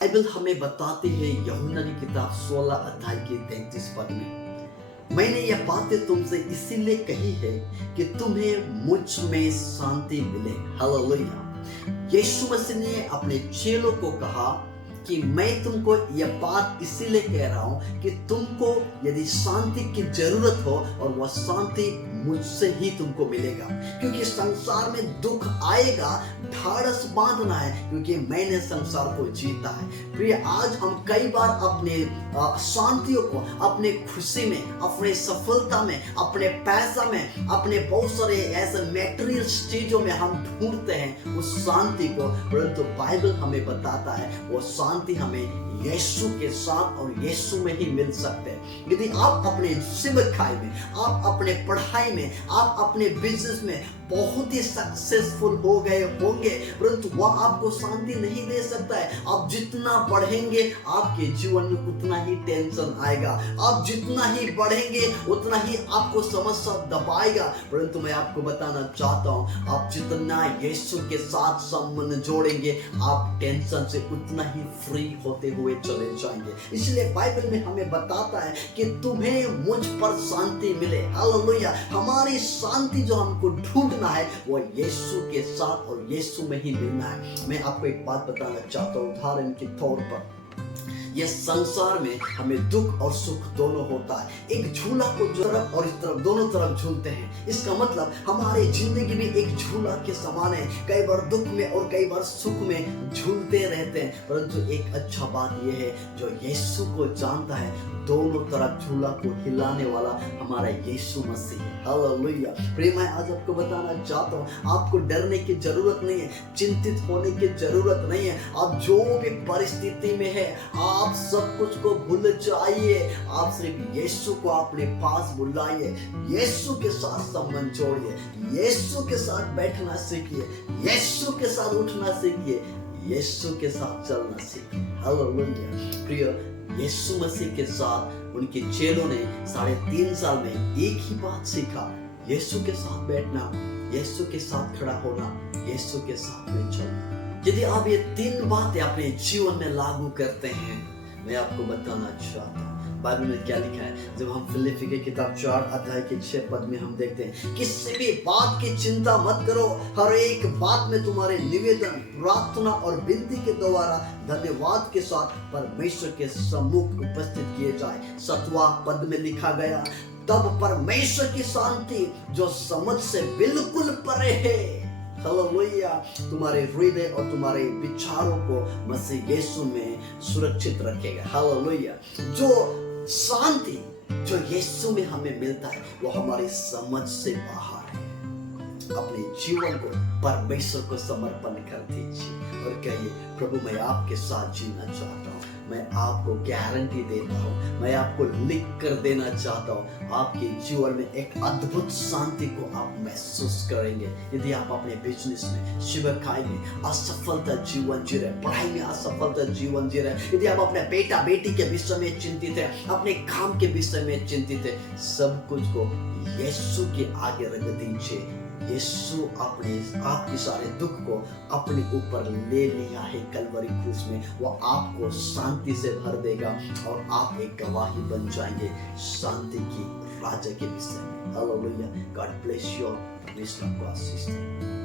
Bible हमें बताती है यूहन्ना की किताब 16 अध्याय की 33 पद में, मैंने यह बातें तुमसे इसीलिए कही है कि तुम्हें मुझ में शांति मिले। हालेलुया। यीशु मसीह ने अपने चेलों को कहा कि मैं तुमको यह बात इसीलिए कह रहा हूं कि तुमको यदि शांति की जरूरत हो और वह शांति मुझसे ही तुमको मिलेगा, क्योंकि संसार में दुख आएगा, ढाढ़स बांधना है, क्योंकि मैंने संसार को जीता है। प्रिय, आज हम कई बार अपने शांतियों को अपने खुशी में, अपने सफलता में, अपने पैसा में, अपने बहुत सारे ऐसे मटेरियल चीजों में हम ढूंढते हैं उस शांति को, परंतु बाइबल हमें बताता है वो शांति हमें यीशु के साथ और यीशु में ही मिल सकते हैं। यदि आप अपने सेवकाई में, आप अपने पढ़ाई में, आप अपने बिजनेस में बहुत ही सक्सेसफुल हो गए होंगे, परंतु वह आपको शांति नहीं दे सकता है। आप जितना बढ़ेंगे आपके जीवन में उतना ही टेंशन आएगा, आप जितना ही बढ़ेंगे उतना ही आपको समस्या दबाएगा। परंतु मैं आपको बताना चाहता हूं, आप जितना यीशु के साथ संबंध जोड़ेंगे, आप टेंशन से उतना ही फ्री होते हुए चले जाएंगे। इसलिए बाइबल में हमें बताता है कि तुम्हें मुझ पर शांति मिले। हालेलुया। हमारी शांति जो हमको ढूंढ है वो यीशु के साथ और यीशु में ही मिलना है। मैं आपको एक बात बताना चाहता हूं, उदाहरण के तौर पर यह संसार में हमें दुख और सुख दोनों होता है। एक झूला को तरफ और इस तरफ दोनों तरफ झूलते हैं, इसका मतलब हमारी जिंदगी भी एक झूला के समान है। कई बार दुख में और कई बार सुख में झूलते रहते हैं, परंतु एक अच्छा बात यह है, जो यीशु को जानता है, दोनों तरफ झूला को हिलाने वाला हमारा यीशु मसीह है। हालेलुया। प्रिय, मैं आज आपको बताना चाहता हूं, आपको डरने की जरूरत नहीं है, चिंतित होने की जरूरत नहीं है। आप जो भी परिस्थिति में है, आप सब कुछ को भूल जाइए, आप सिर्फ यीशु को अपने पास बुलाइए, यीशु के साथ संबंध जोड़िए, यीशु के साथ बैठना सीखिए, यीशु के साथ उठना सीखिए, यीशु के साथ चलना सीखिए। हालेलुया। प्रिय, यीशु मसीह के साथ उनके चेलों ने 3.5 साल में एक ही बात सीखा, यीशु के साथ बैठना, यीशु के साथ खड़ा होना, यीशु के साथ में चलना। यदि आप ये 3 बातें अपने जीवन में लागू करते हैं, मैं आपको बताना चाहता हूँ बाइबल में क्या लिखा है। जब हम फिलिप्पी की किताब 4 अध्याय के 6 पद में हम देखते हैं, किसी भी बात की चिंता मत करो, हर एक बात में तुम्हारे निवेदन, प्रार्थना और विनती के द्वारा धन्यवाद के साथ परमेश्वर के सम्मुख उपस्थित किए जाए। 7वां पद में लिखा गया, तब परमेश्वर की शांति जो समझ से बिल्कुल परे है, हालेलुया, तुम्हारे हृदय और तुम्हारे विचारों को मसीह यीशु में सुरक्षित रखेगा। हालेलुया। जो शांति जो यीशु में हमें मिलता है वो हमारी समझ से बाहर है। अपने जीवन को परमेश्वर को समर्पण कर दीजिए और कहिए, प्रभु मैं आपके साथ जीना चाहता हूँ। मैं आपको गारंटी देता हूँ, मैं आपको लिख कर देना चाहता हूँ, आपके जीवन में एक अद्भुत शांति को आप महसूस करेंगे। यदि आप अपने बिजनेस में, सेवकाई में असफलता जीवन जी रहे, पढ़ाई में असफलता जीवन जी रहे, यदि आप अपने बेटा बेटी के विषय में चिंतित है, अपने काम के विषय में चिंतित है, सब कुछ को यीशु के आगे रख दीजिए। यीशु आपके सारे दुख को अपने ऊपर ले लिया है कलवरी क्रूस में। वो आपको शांति से भर देगा और आप एक गवाही बन जाएंगे शांति की राजा के विषय में। हालेलुया। God bless you. परमेश्वर आपको आशीष दे।